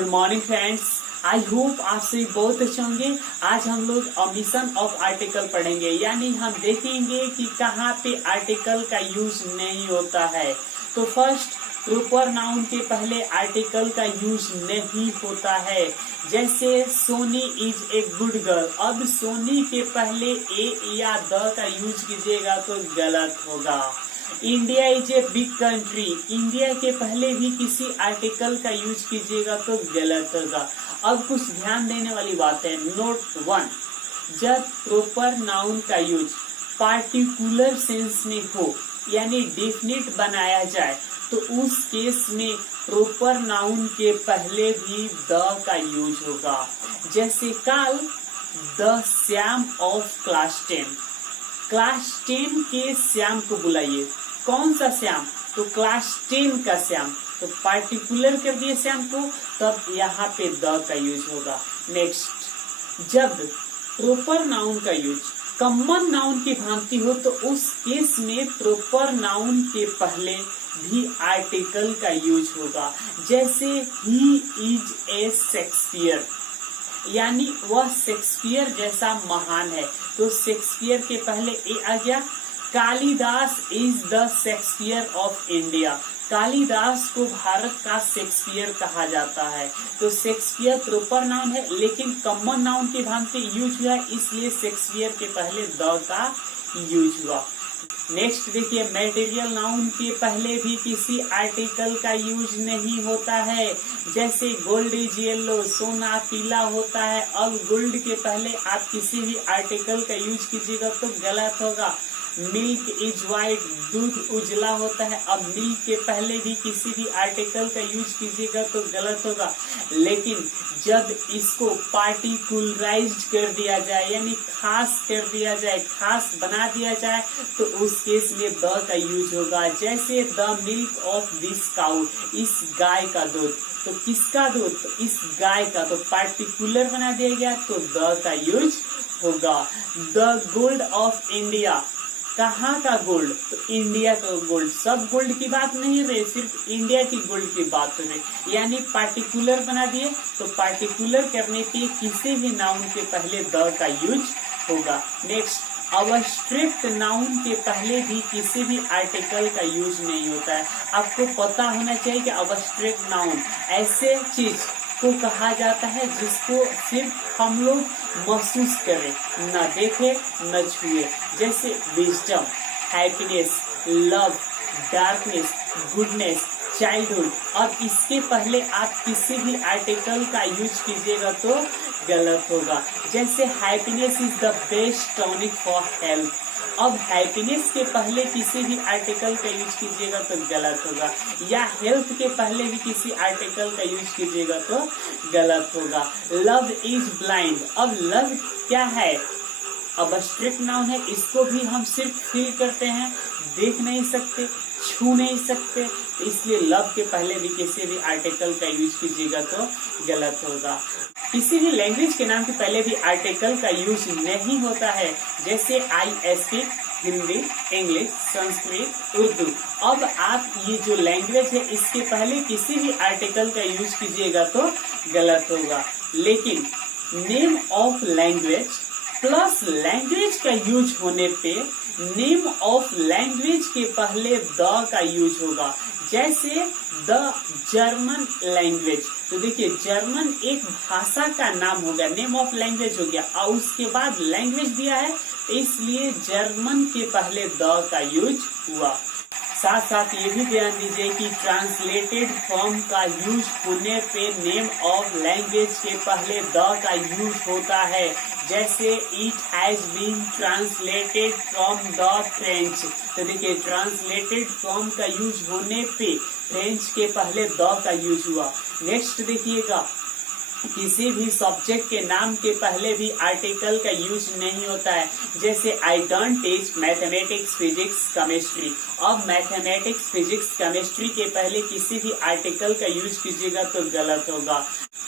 Good morning friends, I hope आप सभी बहुत अच्छे होंगे। आज हम लोग ओमिशन ऑफ आर्टिकल पढ़ेंगे, यानी हम देखेंगे कि कहाँ पे आर्टिकल का यूज नहीं होता है। तो फर्स्ट, प्रॉपर नाउन के पहले आर्टिकल का यूज नहीं होता है। जैसे Soni is a good girl, अब सोनी के पहले ए या द का यूज कीजिएगा तो गलत होगा। India is a big country, India के पहले भी किसी आर्टिकल का यूज कीजिएगा तो गलत होगा। अब कुछ ध्यान देने वाली बात है। नोट 1, जब प्रॉपर नाउन का यूज पार्टिकुलर सेंस में हो यानी डेफिनेट बनाया जाए तो उस केस में प्रॉपर नाउन के पहले भी द का यूज होगा। जैसे काल the Shyam of class 10, class 10 के श्याम को बुलाइए। कौन सा श्याम? तो क्लास 10 का श्याम। तो पार्टिकुलर कर दिए श्याम को, तब यहाँ पे द का यूज होगा। नेक्स्ट, जब प्रॉपर नाउन का यूज कॉमन नाउन की भांति हो तो उस केस में प्रॉपर नाउन के पहले भी आर्टिकल का यूज होगा। जैसे ही इज ए शेक्सपियर, यानी वह शेक्सपियर जैसा महान है, तो शेक्सपियर के पहले ए आ गया। Kalidas is the Shakespeare of India, Kalidas को भारत का शेक्सपियर कहा जाता है। तो शेक्सपियर प्रॉपर नाउन है लेकिन कॉमन नाउन की भांति यूज हुआ, इसलिए शेक्सपियर के पहले द का यूज हुआ। नेक्स्ट देखिए, मटेरियल नाउन के पहले भी किसी आर्टिकल का यूज नहीं होता है। जैसे गोल्ड इज येलो, सोना पीला होता है। अब गोल्ड के पहले आप किसी भी आर्टिकल का यूज कीजिएगा तो गलत होगा। मिल्क इज व्हाइट, दूध उजला होता है। अब मिल्क के पहले भी किसी भी आर्टिकल का यूज कीजिएगा तो गलत होगा। लेकिन जब इसको पार्टिकुलराइज्ड कर दिया जाए यानी खास कर दिया जाए, खास बना दिया जाए, तो उस केस में द का यूज होगा। जैसे the milk of this cow, इस गाय का दूध। तो किसका दूध? तो इस गाय का। तो पार्टिकुलर बना दिया गया तो द का यूज होगा। द गोल्ड ऑफ इंडिया, कहाँ का गोल्ड? तो इंडिया का गोल्ड। सब गोल्ड की बात नहीं रही, सिर्फ इंडिया की गोल्ड की बात हो रही, यानी पार्टिकुलर बना दिए। तो पार्टिकुलर करने पे किसी भी नाउन के पहले द का यूज होगा। नेक्स्ट, अब्स्ट्रैक्ट नाउन के पहले भी किसी भी आर्टिकल का यूज नहीं होता है। आपको पता होना चाहिए कि अब्स्ट्रैक्ट नाउन ऐसे चीज को कहा जाता है जिसको सिर्फ हम लोग महसूस करें, न देखे न छुए। जैसे wisdom, happiness, love, darkness, goodness, childhood. अब इसके पहले आप किसी भी आर्टिकल का यूज कीजिएगा तो गलत होगा। जैसे happiness is the best tonic for health. अब हैप्पीनेस के पहले किसी भी आर्टिकल का यूज कीजिएगा तो गलत होगा, या हेल्थ के पहले भी किसी आर्टिकल का यूज कीजिएगा तो गलत होगा। लव इज ब्लाइंड, अब लव क्या है? अब्स्ट्रैक्ट नाउन है, इसको भी हम सिर्फ फील करते हैं, देख नहीं सकते, छू नहीं सकते, इसलिए लव के पहले भी किसी भी आर्टिकल का यूज कीजिएगा तो गलत होगा। किसी भी लैंग्वेज के नाम के पहले भी आर्टिकल का यूज नहीं होता है। जैसे I speak Hindi, English, Sanskrit, Urdu. अब आप ये जो लैंग्वेज है इसके पहले किसी भी आर्टिकल का यूज कीजिएगा तो गलत होगा। लेकिन name of language plus language का यूज होने पे नेम ऑफ लैंग्वेज के पहले द का यूज होगा। जैसे द जर्मन लैंग्वेज, तो देखिए जर्मन एक भाषा का नाम हो गया, नेम ऑफ लैंग्वेज हो गया, और उसके बाद लैंग्वेज दिया है इसलिए जर्मन के पहले द का यूज हुआ। साथ साथ ये भी ध्यान दीजिए कि ट्रांसलेटेड फॉर्म का यूज होने पे नेम ऑफ लैंग्वेज के पहले द का यूज होता है। जैसे it has been translated from the French, तो देखिए ट्रांसलेटेड फॉर्म का यूज होने पे फ्रेंच के पहले द का यूज हुआ। नेक्स्ट देखिएगा, किसी भी सब्जेक्ट के नाम के पहले भी आर्टिकल का यूज नहीं होता है। जैसे I don't teach mathematics, physics, chemistry. अब मैथमेटिक्स, फिजिक्स, केमिस्ट्री के पहले किसी भी आर्टिकल का यूज कीजिएगा तो गलत होगा।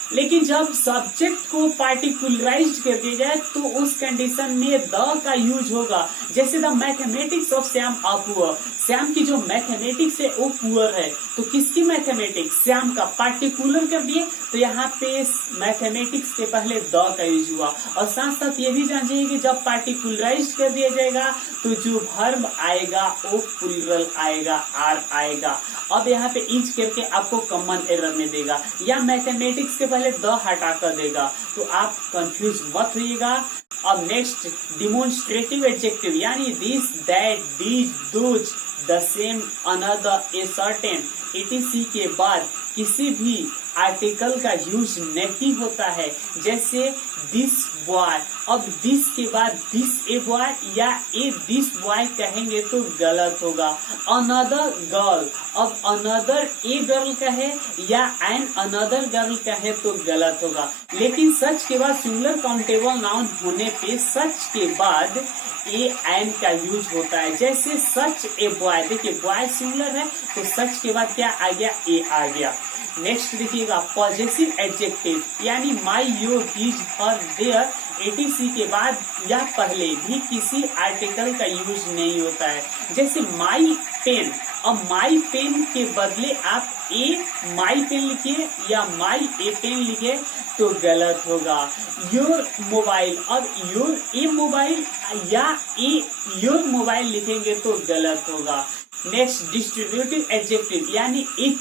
लेकिन जब सब्जेक्ट को पार्टिकुलराइज कर दिया जाए तो उस कंडीशन में द का यूज होगा। जैसे the mathematics of Shyam are poor, Shyam की जो मैथमेटिक्स है वो पुअर है, तो किसकी मैथमेटिक्स? श्याम का। पार्टिकुलर कर दिए तो यहाँ पे मैथमेटिक्स के पहले द का यूज हुआ। और साथ साथ ये भी जानिए कि जब पार्टिकुलराइज कर दिया जाएगा तो जो वर्ब आएगा वो प्लूरल आएगा, आर आएगा। अब यहाँ पे इज करके आपको कॉमन एरर में देगा या मैथमेटिक्स के पहले द हटा कर देगा, तो आप कंफ्यूज मत होइएगा। अब नेक्स्ट डिमोन्स्ट्रेटिव एडजेक्टिव यानी this, that, these, those, the same, another, a certain, etc के बाद किसी भी आर्टिकल का यूज नहीं होता है। जैसे दिस बॉय, अब दिस के बाद दिस ए बॉय या ए दिस बॉय कहेंगे तो गलत होगा। अनदर गर्ल, अब अनदर ए गर्ल कहे या एन अनदर गर्ल कहे तो गलत होगा। लेकिन सच के बाद सिंगुलर काउंटेबल नाउन होने पे सच के बाद ए एन का यूज होता है। जैसे सच ए बॉय, देखिए बॉय सिंगुलर है तो सच के बाद क्या आ गया? ए आ गया। नेक्स्ट देखिएगा पॉजेसिव एडजेक्टिव यानी my, your, his, her, their, etc के बाद या पहले भी किसी आर्टिकल का यूज नहीं होता है। जैसे माई पेन, अब माई पेन के बदले आप ए माई पेन लिखिए या माई ए पेन लिखिए तो गलत होगा। योर मोबाइल, अब योर ए मोबाइल या ए योर मोबाइल लिखेंगे तो गलत होगा। नेक्स्ट डिस्ट्रीब्यूटिव एडजेक्टिव यानी इच,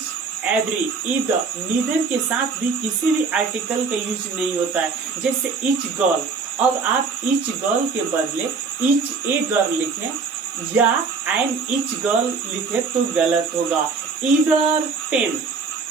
एवरी, ईदर, नीदर के साथ भी किसी भी आर्टिकल का यूज नहीं होता है। जैसे इच गर्ल, अब आप इच गर्ल के बदले इच ए गर्ल लिखें या एन इच गर्ल लिखे तो गलत होगा। ईदर पेन,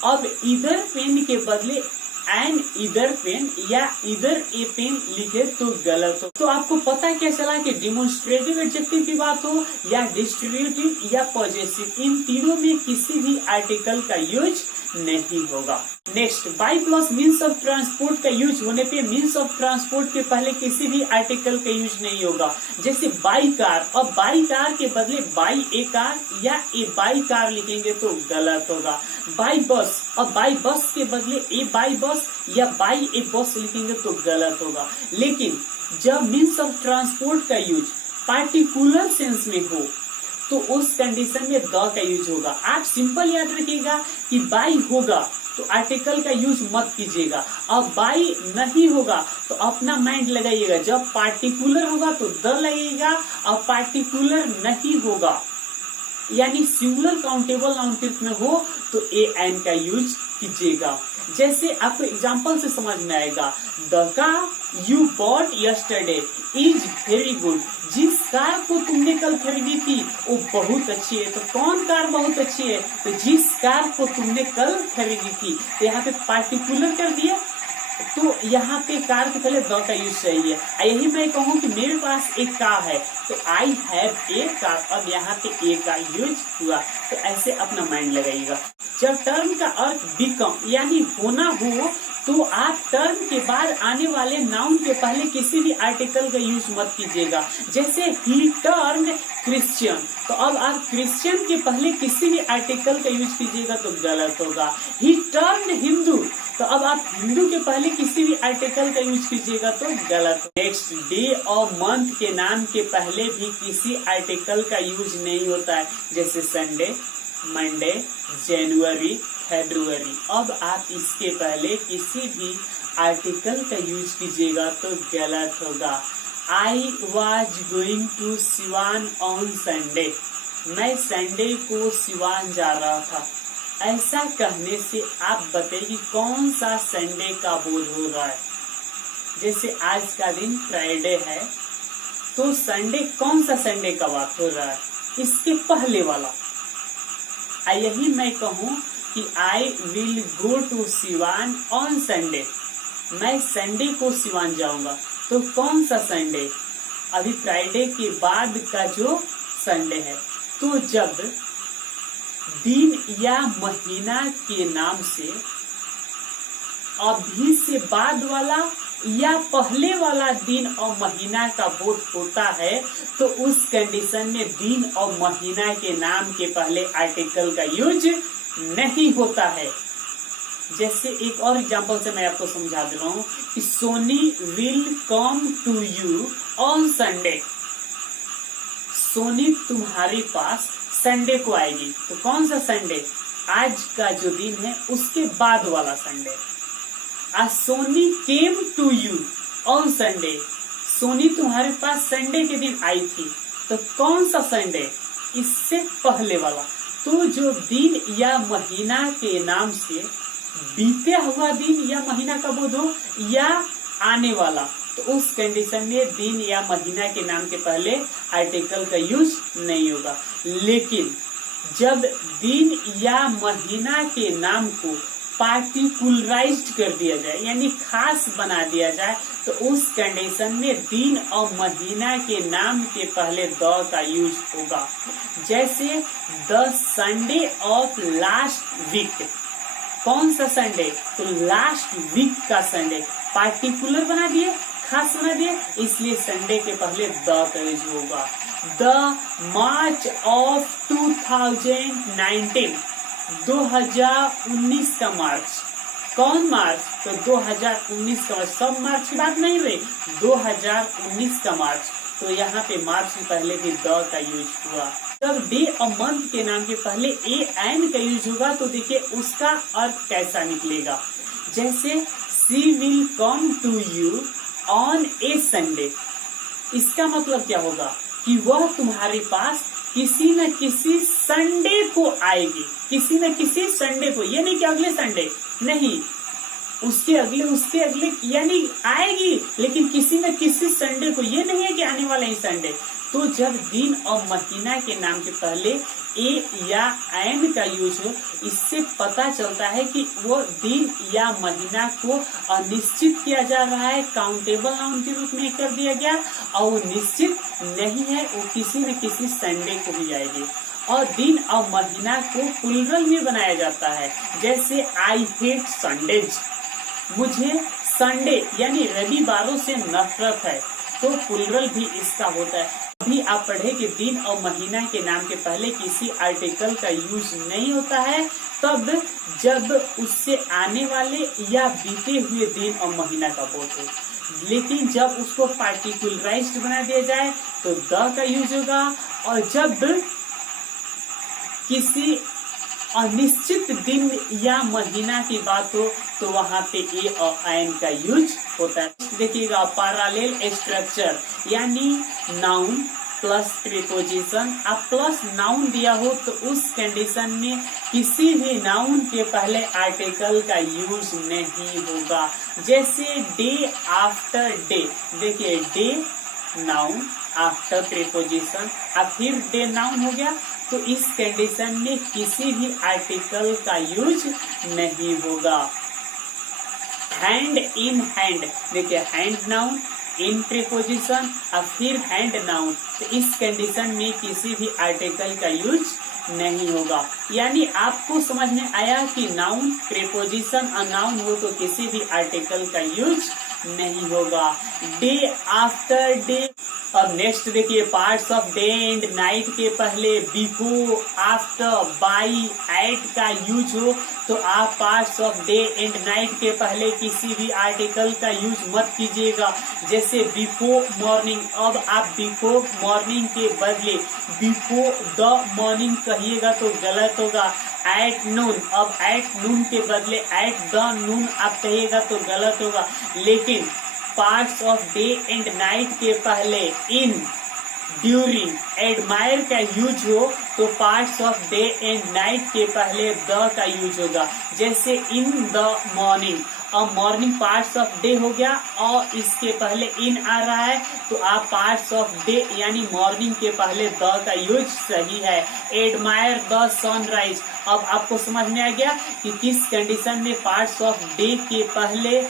अब ईदर पेन के बदले एन ईदर पेन या ईदर ए पेन लिखे तो गलत हो। तो आपको पता क्या चला कि डिमोन्स्ट्रेटिव एडजेक्टिव की बात हो या डिस्ट्रीब्यूटिव या पॉजेसिव, इन तीनों में किसी भी आर्टिकल का यूज नहीं होगा। Next, by plus means of transport का यूज होने पे मीन्स ऑफ ट्रांसपोर्ट के पहले किसी भी आर्टिकल का यूज नहीं होगा। जैसे बाई कार, अब बाई कार के बदले बाई ए कार या ए बाई कार लिखेंगे तो गलत होगा। बाई बस, अब बाई बस के बदले ए बाई बस या बाई ए बस लिखेंगे तो गलत होगा। लेकिन जब मीन्स ऑफ ट्रांसपोर्ट का यूज पार्टिकुलर सेंस में हो तो उस कंडीशन में द का यूज होगा। आप सिंपल याद रखिएगा कि बाई होगा तो आर्टिकल का यूज मत कीजिएगा, अब बाई नहीं होगा तो अपना माइंड लगाइएगा। जब पार्टिकुलर होगा तो द लगेगा और पार्टिकुलर नहीं होगा यानी सिंगुलर काउंटेबल नाउन में हो तो ए एन का यूज कीजिएगा। जैसे आपको एग्जांपल से समझ में आएगा, the car you bought yesterday is very good, जिस कार को तुमने कल खरीदी थी वो बहुत अच्छी है। तो कौन कार बहुत अच्छी है? तो जिस कार को तुमने कल खरीदी थी। तो यहाँ पे पार्टिकुलर कर दिया तो यहाँ पे कार के पहले द का यूज चाहिए। यही मैं कहूँ कि मेरे पास एक कार है तो आई हैव ए कार, अब यहाँ पे ए का यूज हुआ। तो ऐसे अपना माइंड लगाइएगा। जब टर्म का अर्थ बिकम यानी होना हो तो आप टर्म के बाद आने वाले नाउन के पहले किसी भी आर्टिकल का यूज मत कीजिएगा। जैसे ही टर्न्ड क्रिश्चियन, तो अब आप क्रिश्चियन के पहले किसी भी आर्टिकल का यूज कीजिएगा तो गलत होगा। ही टर्न्ड हिंदू, तो अब आप हिंदू के पहले किसी भी आर्टिकल का यूज कीजिएगा तो गलत। नेक्स्ट, डे और मंथ के नाम के पहले भी किसी आर्टिकल का यूज नहीं होता है। जैसे संडे, मंडे, जनवरी, फेब्रुअरी, अब आप इसके पहले किसी भी आर्टिकल का यूज कीजिएगा तो गलत होगा। I was going to Siwan on Sunday, मैं संडे को सिवान जा रहा था। ऐसा कहने से आप बताइए कौन सा संडे का बोध हो रहा है। जैसे आज का दिन फ्राइडे है तो संडे कौन सा संडे का बात हो रहा है? इसके पहले वाला। यही मैं कहूँ कि I will go to Siwan on Sunday, मैं संडे को सिवान जाऊंगा। तो कौन सा संडे? अभी फ्राइडे के बाद का जो संडे है। तो जब दिन या महीना के नाम से अभी से बाद वाला या पहले वाला दिन और महीना का बोध होता है तो उस कंडीशन में दिन और महीना के नाम के पहले आर्टिकल का यूज नहीं होता है। जैसे एक और एग्जांपल से मैं आपको समझा दे रहा हूँ कि Soni will come to you on Sunday. Soni तुम्हारे पास संडे को आएगी। तो कौन सा संडे? आज का जो दिन है उसके बाद वाला संडे। आज Soni came to you on Sunday. Soni तुम्हारे पास संडे के दिन आई थी। तो कौन सा संडे? इससे पहले वाला। तो जो दिन या महीना के नाम से बीते हुआ दिन या महीना का बोध हो या आने वाला, तो उस कंडीशन में दिन या महीना के नाम के पहले आर्टिकल का यूज नहीं होगा। लेकिन जब दिन या महीना के नाम को पार्टिकुलराइज्ड कर दिया जाए यानी खास बना दिया जाए, तो उस कंडीशन में दिन और महीना के नाम के पहले द का यूज होगा। जैसे the Sunday of last week. कौन सा संडे? तो लास्ट वीक का संडे। पार्टिकुलर बना दिए, खास बना दिए, इसलिए संडे के पहले द का यूज होगा। The March of 2019। 2019 का मार्च। कौन मार्च? तो 2019 का मार्च। सब मार्च की बात नहीं रही, 2019 का मार्च। तो यहाँ पे मार्च के पहले भी द का यूज हुआ। जब डे और मंथ के नाम के पहले ए एन का यूज होगा तो देखिए उसका अर्थ कैसा निकलेगा। जैसे she will come to you on a Sunday. इसका मतलब क्या होगा कि वह तुम्हारे पास किसी न किसी संडे को आएगी। किसी न किसी संडे को, ये नहीं कि अगले संडे, नहीं, उसके अगले यानी आएगी, लेकिन किसी न किसी संडे को। ये नहीं है कि आने वाला ही संडे। तो जब दिन और महीना के नाम के पहले ए या एन का यूज हो, इससे पता चलता है कि वो दिन या महीना को अनिश्चित किया जा रहा है, काउंटेबल नाउन के रूप में कर दिया गया, और वो निश्चित नहीं है, वो किसी न किसी संडे को भी आएगी। और दिन और महीना को प्लुरल भी बनाया जाता है। जैसे आई हेट संडेज। मुझे संडे यानी रविवारों से नफरत है, तो प्लुरल भी इसका होता है। अभी आप पढ़े कि दिन और महीना के नाम के पहले किसी आर्टिकल का यूज नहीं होता है तब जब उससे आने वाले या बीते हुए दिन और महीना का बोध हो। लेकिन जब उसको पार्टिकुलराइज्ड बना दिया जाए तो द का यूज होगा, और जब किसी अनिश्चित दिन या महीना की बात हो तो वहां पे ए और एन का यूज होता है। देखिएगा पैरेलल स्ट्रक्चर यानी नाउन प्लस प्रीपोजिशन। अब प्लस नाउन दिया हो तो उस कंडीशन में किसी भी नाउन के पहले आर्टिकल का यूज नहीं होगा। जैसे डे आफ्टर डे। देखिए डे नाउन आफ्टर प्रीपोजिशन, अब फिर डे नाउन हो गया, तो इस कंडीशन में किसी भी आर्टिकल का यूज नहीं होगा। Hand in hand. देखिए हैंड नाउन, इन प्रीपोजिशन, अब फिर हैंड नाउन, तो इस कंडीशन में किसी भी आर्टिकल का यूज नहीं होगा। यानी आपको समझ में आया कि नाउन प्रीपोजिशन और नाउन हो तो किसी भी आर्टिकल का यूज नहीं होगा। Day after day. अब नेक्स्ट देखिए parts of day and night के पहले बिफोर, आफ्टर, बाई, एट का यूज हो तो आप parts of day and night के पहले किसी भी आर्टिकल का यूज मत कीजिएगा। जैसे बिफोर मॉर्निंग, अब आप बिफोर मॉर्निंग के बदले बिफोर द मॉर्निंग कहिएगा तो गलत होगा। एट नून, अब एट नून के बदले एट द नून आप कहिएगा तो गलत होगा। लेकिन parts of day and night के पहले इन, ड्यूरिंग, एडमायर का यूज हो तो parts of day and night के पहले द का यूज होगा। जैसे इन द मॉर्निंग, अब मॉर्निंग पार्ट्स ऑफ डे हो गया और इसके पहले इन आ रहा है तो आप पार्ट्स ऑफ डे यानी मॉर्निंग के पहले द का यूज सही है। एडमायर द सनराइज, अब आपको समझ में आ गया कि किस कंडीशन में पार्ट्स ऑफ डे के पहले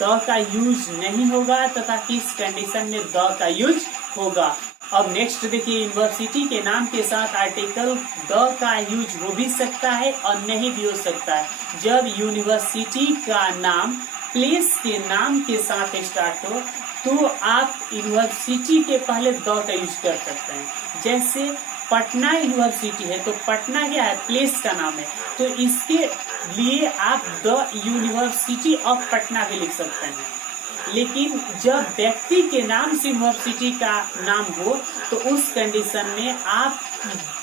द का यूज नहीं होगा तथा किस कंडीशन में द का यूज होगा। अब नेक्स्ट देखिए यूनिवर्सिटी के नाम के साथ आर्टिकल द का यूज हो भी सकता है और नहीं भी हो सकता है। जब यूनिवर्सिटी का नाम प्लेस के नाम के साथ स्टार्ट हो तो आप यूनिवर्सिटी के पहले द का यूज कर सकते हैं। जैसे पटना यूनिवर्सिटी है तो पटना क्या है, प्लेस का नाम है, तो इसके लिए आप द यूनिवर्सिटी ऑफ पटना भी लिख सकते हैं। लेकिन जब व्यक्ति के नाम से यूनिवर्सिटी का नाम हो तो उस कंडीशन में आप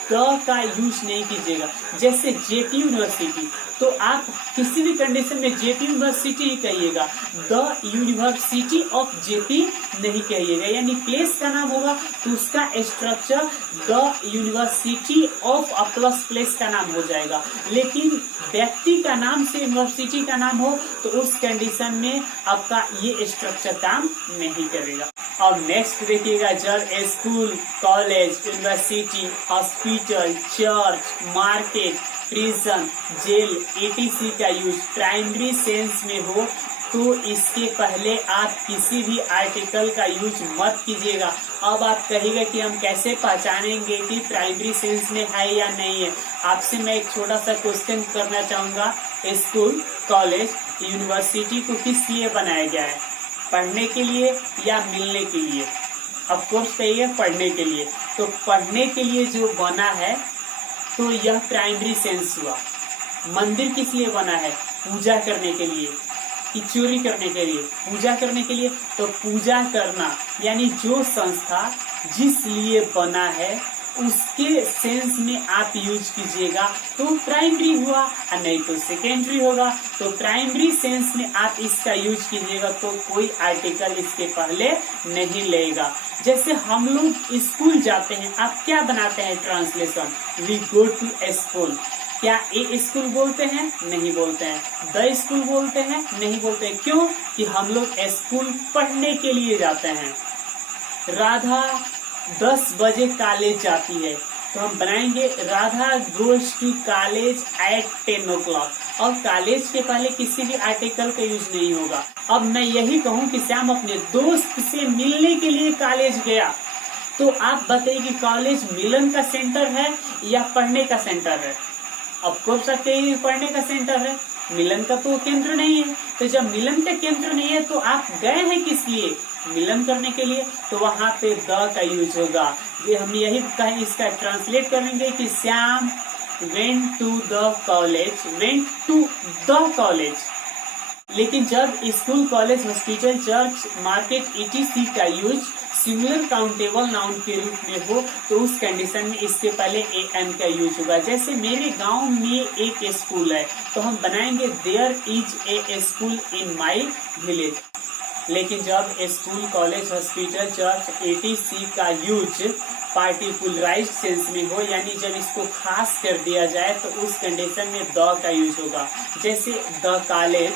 द का यूज नहीं कीजिएगा। जैसे जेपी यूनिवर्सिटी, तो आप किसी भी कंडीशन में जेपी यूनिवर्सिटी ही कहिएगा, द यूनिवर्सिटी ऑफ जेपी नहीं कहिएगा। यानी प्लेस का नाम होगा तो उसका structure the university of a plus place का नाम हो जाएगा। लेकिन व्यक्ति का नाम से यूनिवर्सिटी का नाम हो तो उस कंडीशन में आपका ये स्ट्रक्चर काम नहीं करेगा। और नेक्स्ट देखिएगा, जब school, college, university, hospital, church, market, prison, jail, ETC का यूज प्राइमरी सेंस में हो तो इसके पहले आप किसी भी आर्टिकल का यूज मत कीजिएगा। अब आप कहिएगा कि हम कैसे पहचानेंगे कि प्राइमरी सेंस में है या नहीं है। आपसे मैं एक छोटा सा क्वेश्चन करना चाहूंगा, स्कूल, कॉलेज, यूनिवर्सिटी को किस लिए बनाया गया है, पढ़ने के लिए या मिलने के लिए? ऑफ कोर्स कहिए पढ़ने के लिए। तो पढ़ने के लिए जो बना है तो यह प्राइमरी सेंस हुआ। मंदिर किस लिए बना है, पूजा करने के लिए कि चोरी करने के लिए? पूजा करने के लिए। तो पूजा करना यानी जो संस्था जिस लिए बना है उसके सेंस में आप यूज कीजिएगा तो प्राइमरी हुआ, और नहीं तो सेकेंडरी होगा। तो प्राइमरी सेंस में आप इसका यूज कीजिएगा तो कोई आर्टिकल इसके पहले नहीं लेगा। जैसे हम लोग स्कूल जाते हैं, आप क्या बनाते हैं translation, we go to school. क्या ए स्कूल बोलते हैं? नहीं बोलते हैं। द स्कूल बोलते हैं? नहीं बोलते हैं। क्यों? कि हम लोग स्कूल पढ़ने के लिए जाते हैं। राधा 10 बजे कॉलेज जाती है तो हम बनाएंगे Radha goes to college at 10 o'clock। और कॉलेज के पहले किसी भी आर्टिकल का यूज नहीं होगा। अब मैं यही कहूँ कि श्याम अपने दोस्त से मिलने के लिए कॉलेज गया, तो आप बताइए कि कॉलेज मिलन का सेंटर है या पढ़ने का सेंटर है? ऑफ कोर्स आप कहिए पढ़ने का सेंटर है, मिलन का तो केंद्र नहीं है। तो जब मिलन का केंद्र नहीं है तो आप गए हैं किस लिए, मिलन करने के लिए, तो वहां पे द का यूज होगा। ये हम यही कहें, इसका ट्रांसलेट करेंगे कि Shyam went to the college, went to the college. लेकिन जब school, college, hospital, church, market, ETC का यूज सिंगुलर काउंटेबल नाउन के रूप में हो तो उस कंडीशन में इसके पहले ए एन का यूज होगा। जैसे मेरे गांव में एक स्कूल है तो हम बनाएंगे there is a school in my village. लेकिन जब school, college, hospital, church, ETC का यूज पार्टिकुलराइज्ड सेंस में हो, यानी जब इसको खास कर दिया जाए तो उस कंडीशन में द का यूज होगा। जैसे the college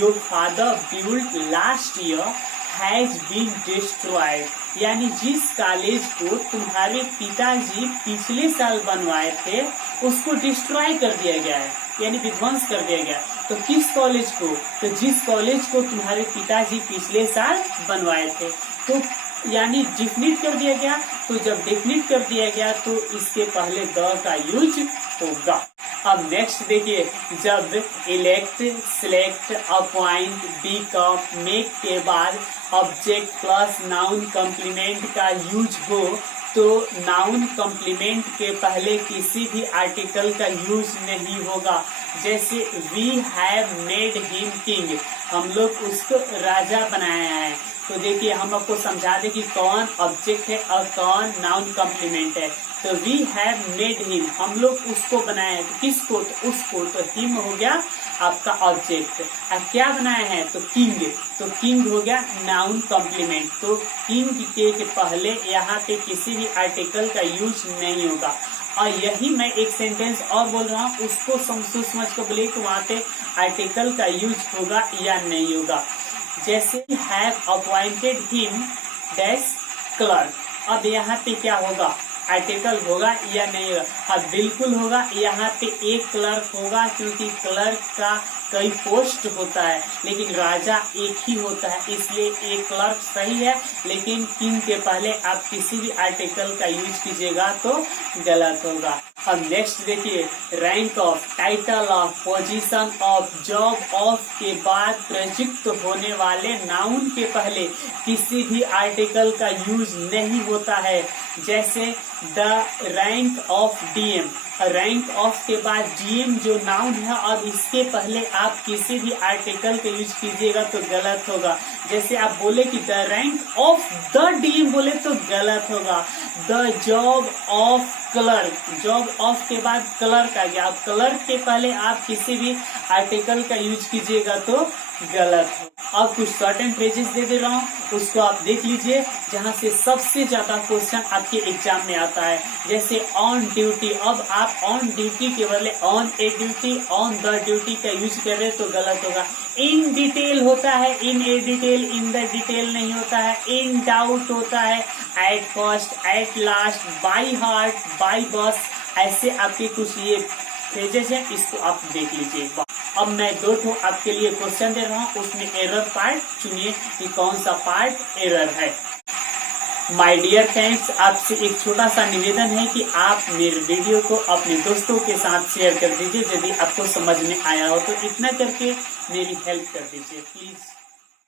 your father build last year has been destroyed, यानी जिस कॉलेज को तुम्हारे पिताजी पिछले साल बनवाए थे उसको डिस्ट्रॉय कर दिया गया है, यानी विध्वंस कर दिया गया। तो किस कॉलेज को? तो जिस कॉलेज को तुम्हारे पिताजी पिछले साल बनवाए थे। तो यानी डिफिनिट कर दिया गया। तो जब डिफिनिट कर दिया गया तो इसके पहले द का यूज होगा। अब नेक्स्ट देखिए, जब elect, select, appoint, become, make के बाद ऑब्जेक्ट प्लस नाउन कॉम्प्लीमेंट का यूज हो तो नाउन कॉम्प्लीमेंट के पहले किसी भी आर्टिकल का यूज नहीं होगा। जैसे we have made him king, हम लोग उसको राजा बनाया है। तो देखिए हम आपको समझा दें कि कौन ऑब्जेक्ट है और कौन नाउन कॉम्प्लीमेंट है। तो वी हैव मेड हिम, हम लोग उसको बनाए हैं। तो किसको? तो उसको। तो हिम हो गया आपका ऑब्जेक्ट। अब क्या बनाया है? तो किंग। तो किंग हो गया नाउन कॉम्प्लीमेंट। तो किंग के पहले यहाँ पे किसी भी आर्टिकल का यूज नहीं होगा। और यही मैं एक सेंटेंस और बोल रहा हूँ, उसको समझ कर बोलिए कि वहाँ पे आर्टिकल का यूज होगा या नहीं होगा। जैसे have appointed him dash clerk, अब यहाँ पे क्या होगा? आर्टिकल होगा या नहीं होगा? हाँ बिल्कुल होगा। यहाँ पे एक क्लर्क होगा क्योंकि क्लर्क का कई पोस्ट होता है लेकिन राजा एक ही होता है, इसलिए एक क्लर्क सही है। लेकिन किंग के पहले आप किसी भी आर्टिकल का यूज कीजिएगा तो गलत होगा। अब नेक्स्ट देखिए, rank of, title of, position of, job of के बाद प्रयुक्त होने वाले नाउन के पहले किसी भी आर्टिकल का यूज नहीं होता है। जैसे the rank of DM, rank of के बाद डीएम जो नाउन है और इसके पहले आप किसी भी आर्टिकल का यूज कीजिएगा तो गलत होगा। जैसे आप बोले कि the rank of the DM बोले तो गलत होगा। The job of clerk, job of के बाद क्लर्क आ गया, अब क्लर्क के पहले आप किसी भी आर्टिकल का यूज कीजिएगा तो गलत हो। अब कुछ सर्टेन फ्रेजेस दे रहा हूँ, उसको आप देख लीजिए, जहां से सबसे ज्यादा क्वेश्चन आपके एग्जाम में आता है। जैसे ऑन ड्यूटी, अब आप ऑन ड्यूटी के बदले on a duty, on the duty का यूज कर रहे तो गलत होगा। इन डिटेल होता है, in a detail, in the detail नहीं होता है। इन डाउट होता है, at first, at last, by heart, by bus, ऐसे आपके कुछ ये फ्रेजेस हैं, इसको आप देख लीजिए। अब मैं 2 आपके लिए क्वेश्चन दे रहा हूँ, उसमें एरर पार्ट चुनिए कि कौन सा पार्ट एरर है। माय डियर फ्रेंड्स, आपसे एक छोटा सा निवेदन है कि आप मेरे वीडियो को अपने दोस्तों के साथ शेयर कर दीजिए। यदि आपको समझ में आया हो तो इतना करके मेरी हेल्प कर दीजिए प्लीज।